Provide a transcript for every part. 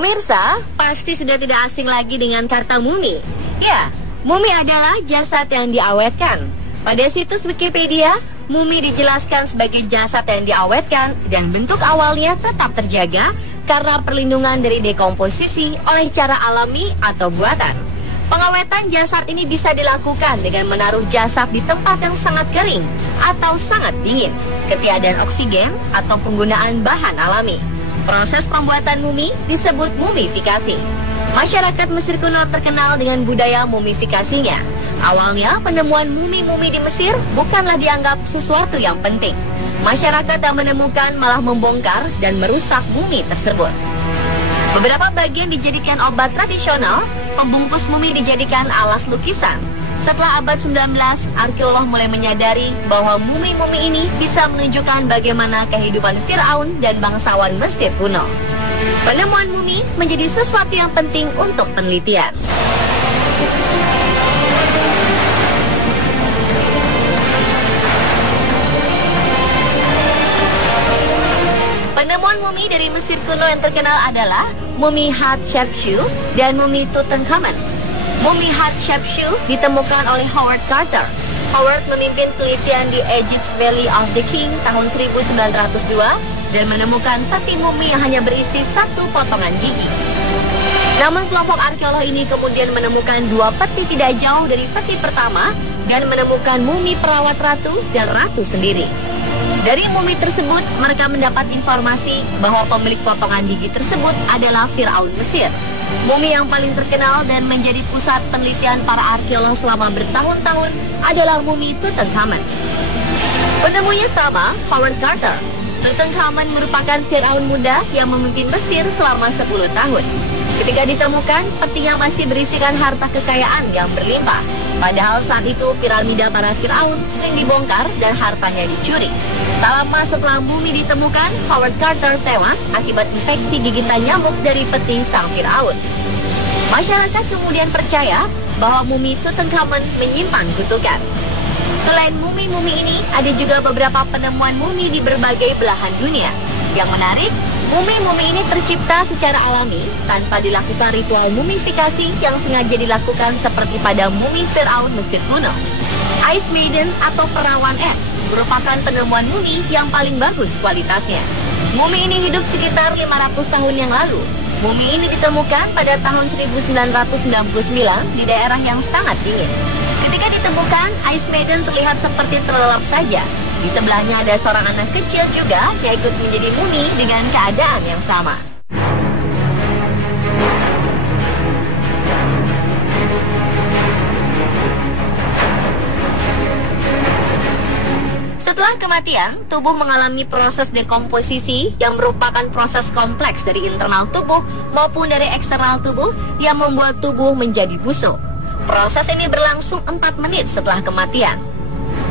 Pemirsa, pasti sudah tidak asing lagi dengan kata mumi. Ya, mumi adalah jasad yang diawetkan. Pada situs Wikipedia, mumi dijelaskan sebagai jasad yang diawetkan dan bentuk awalnya tetap terjaga karena perlindungan dari dekomposisi oleh cara alami atau buatan. Pengawetan jasad ini bisa dilakukan dengan menaruh jasad di tempat yang sangat kering atau sangat dingin, ketiadaan oksigen atau penggunaan bahan alami. Proses pembuatan mumi disebut mumifikasi. Masyarakat Mesir kuno terkenal dengan budaya mumifikasinya. Awalnya penemuan mumi-mumi di Mesir bukanlah dianggap sesuatu yang penting. Masyarakat yang menemukan malah membongkar dan merusak mumi tersebut. Beberapa bagian dijadikan obat tradisional, pembungkus mumi dijadikan alas lukisan. Setelah abad 19, arkeolog mulai menyadari bahwa mumi-mumi ini bisa menunjukkan bagaimana kehidupan Firaun dan bangsawan Mesir kuno. Penemuan mumi menjadi sesuatu yang penting untuk penelitian. Penemuan mumi dari Mesir kuno yang terkenal adalah mumi Hatshepsut dan mumi Tutankhamun. Mumi Hatshepsut ditemukan oleh Howard Carter. Howard memimpin penelitian di Egypt's Valley of the King tahun 1902 dan menemukan peti mumi yang hanya berisi satu potongan gigi. Namun kelompok arkeolog ini kemudian menemukan dua peti tidak jauh dari peti pertama dan menemukan mumi perawat ratu dan ratu sendiri. Dari mumi tersebut, mereka mendapat informasi bahwa pemilik potongan gigi tersebut adalah Firaun Mesir. Mumi yang paling terkenal dan menjadi pusat penelitian para arkeolog selama bertahun-tahun adalah mumi Tutankhamun. Penemunya sama, Howard Carter. Tutankhamun merupakan Firaun muda yang memimpin Mesir selama 10 tahun. Ketika ditemukan, petinya masih berisikan harta kekayaan yang berlimpah. Padahal saat itu piramida para Firaun sering dibongkar dan hartanya dicuri. Tak lama setelah mumi ditemukan, Howard Carter tewas akibat infeksi gigitan nyamuk dari peti sang Firaun. Masyarakat kemudian percaya bahwa mumi Tutankhamun menyimpan kutukan. Selain mumi-mumi ini, ada juga beberapa penemuan mumi di berbagai belahan dunia. Yang menarik, mumi-mumi ini tercipta secara alami tanpa dilakukan ritual mumifikasi yang sengaja dilakukan seperti pada mumi Firaun Mesir kuno. Ice Maiden atau perawan es merupakan penemuan mumi yang paling bagus kualitasnya. Mumi ini hidup sekitar 500 tahun yang lalu. Mumi ini ditemukan pada tahun 1999 di daerah yang sangat dingin. Ketika ditemukan, Ice Maiden terlihat seperti terlelap saja. Di sebelahnya ada seorang anak kecil juga yang ikut menjadi mumi dengan keadaan yang sama. Setelah kematian, tubuh mengalami proses dekomposisi yang merupakan proses kompleks dari internal tubuh maupun dari eksternal tubuh yang membuat tubuh menjadi busuk. Proses ini berlangsung 4 menit setelah kematian.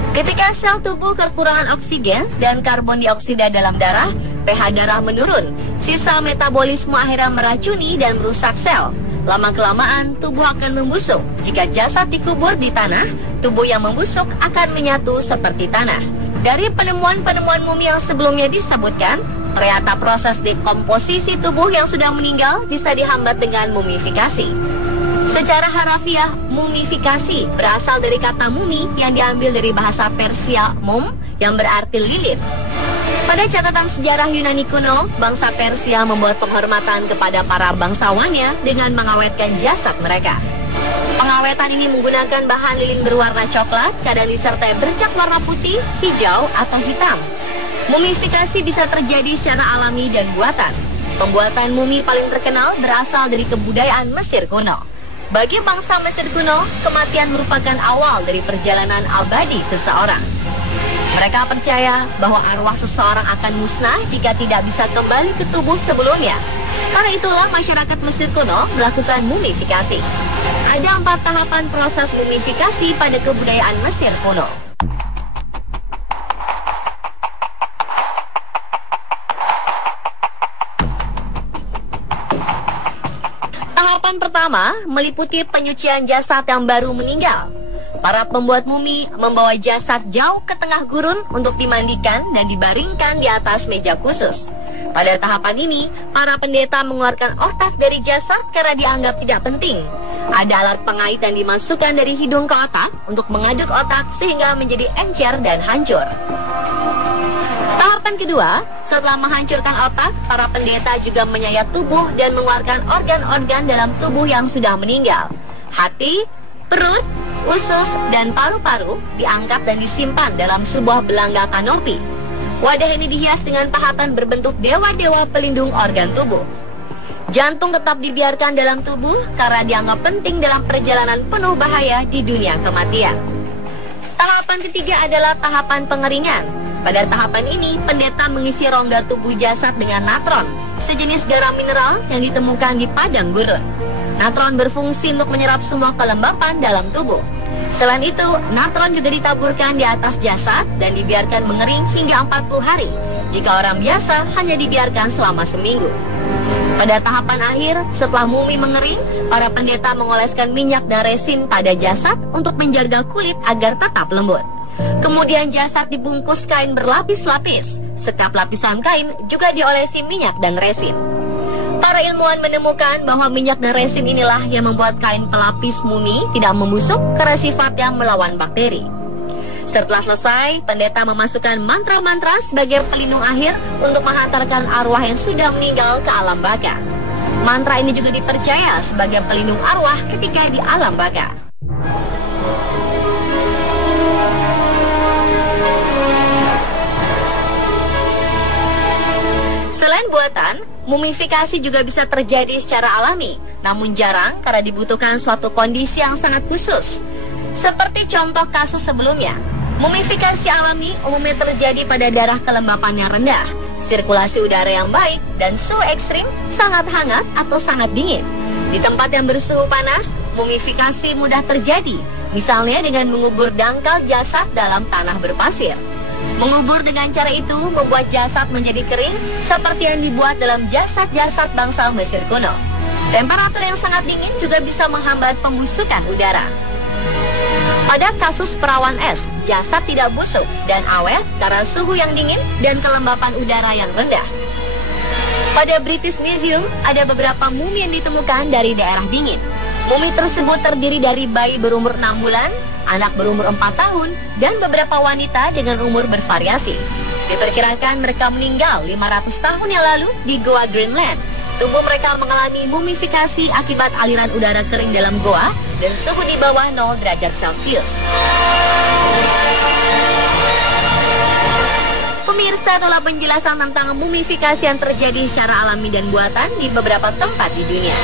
Ketika sel tubuh kekurangan oksigen dan karbon dioksida dalam darah, pH darah menurun. Sisa metabolisme akhirnya meracuni dan merusak sel. Lama-kelamaan, tubuh akan membusuk. Jika jasad dikubur di tanah, tubuh yang membusuk akan menyatu seperti tanah. Dari penemuan-penemuan mumi yang sebelumnya disebutkan, ternyata proses dekomposisi tubuh yang sudah meninggal bisa dihambat dengan mumifikasi. Secara harafiah, mumifikasi berasal dari kata mumi yang diambil dari bahasa Persia mum yang berarti lilit. Pada catatan sejarah Yunani kuno, bangsa Persia membuat penghormatan kepada para bangsawannya dengan mengawetkan jasad mereka. Pengawetan ini menggunakan bahan lilin berwarna coklat, kadang disertai bercak warna putih, hijau, atau hitam. Mumifikasi bisa terjadi secara alami dan buatan. Pembuatan mumi paling terkenal berasal dari kebudayaan Mesir kuno. Bagi bangsa Mesir kuno, kematian merupakan awal dari perjalanan abadi seseorang. Mereka percaya bahwa arwah seseorang akan musnah jika tidak bisa kembali ke tubuh sebelumnya. Karena itulah masyarakat Mesir kuno melakukan mumifikasi. Ada 4 tahapan proses mumifikasi pada kebudayaan Mesir kuno. Tahapan pertama meliputi penyucian jasad yang baru meninggal. Para pembuat mumi membawa jasad jauh ke tengah gurun untuk dimandikan dan dibaringkan di atas meja khusus. Pada tahapan ini, para pendeta mengeluarkan otak dari jasad karena dianggap tidak penting. Ada alat pengait yang dimasukkan dari hidung ke otak untuk mengaduk otak sehingga menjadi encer dan hancur. Tahapan kedua, setelah menghancurkan otak, para pendeta juga menyayat tubuh dan mengeluarkan organ-organ dalam tubuh yang sudah meninggal. Hati, perut, usus, dan paru-paru diangkat dan disimpan dalam sebuah belangga kanopi. Wadah ini dihias dengan pahatan berbentuk dewa-dewa pelindung organ tubuh. Jantung tetap dibiarkan dalam tubuh karena dianggap penting dalam perjalanan penuh bahaya di dunia kematian. Tahapan ketiga adalah tahapan pengeringan. Pada tahapan ini, pendeta mengisi rongga tubuh jasad dengan natron, sejenis garam mineral yang ditemukan di padang gurun. Natron berfungsi untuk menyerap semua kelembapan dalam tubuh. Selain itu, natron juga ditaburkan di atas jasad dan dibiarkan mengering hingga 40 hari. Jika orang biasa hanya dibiarkan selama seminggu. Pada tahapan akhir, setelah mumi mengering, para pendeta mengoleskan minyak dan resin pada jasad untuk menjaga kulit agar tetap lembut. Kemudian jasad dibungkus kain berlapis-lapis. Setiap lapisan kain juga diolesi minyak dan resin. Para ilmuwan menemukan bahwa minyak dan resin inilah yang membuat kain pelapis mumi tidak membusuk karena sifatnya melawan bakteri. Setelah selesai, pendeta memasukkan mantra-mantra sebagai pelindung akhir untuk menghantarkan arwah yang sudah meninggal ke alam baka. Mantra ini juga dipercaya sebagai pelindung arwah ketika di alam baka. Selain buatan, mumifikasi juga bisa terjadi secara alami, namun jarang karena dibutuhkan suatu kondisi yang sangat khusus. Seperti contoh kasus sebelumnya, mumifikasi alami umumnya terjadi pada darah kelembapan yang rendah, sirkulasi udara yang baik, dan suhu ekstrim sangat hangat atau sangat dingin. Di tempat yang bersuhu panas, mumifikasi mudah terjadi, misalnya dengan mengubur dangkal jasad dalam tanah berpasir. Mengubur dengan cara itu membuat jasad menjadi kering seperti yang dibuat dalam jasad-jasad bangsa Mesir kuno. Temperatur yang sangat dingin juga bisa menghambat pembusukan udara. Pada kasus perawan es, jasad tidak busuk dan awet karena suhu yang dingin dan kelembapan udara yang rendah. Pada British Museum, ada beberapa mumi yang ditemukan dari daerah dingin. Mumi tersebut terdiri dari bayi berumur 6 bulan, anak berumur 4 tahun, dan beberapa wanita dengan umur bervariasi. Diperkirakan mereka meninggal 500 tahun yang lalu di Goa Greenland. Tubuh mereka mengalami mumifikasi akibat aliran udara kering dalam goa dan suhu di bawah 0 derajat Celcius. Pemirsa, itulah penjelasan tentang mumifikasi yang terjadi secara alami dan buatan di beberapa tempat di dunia.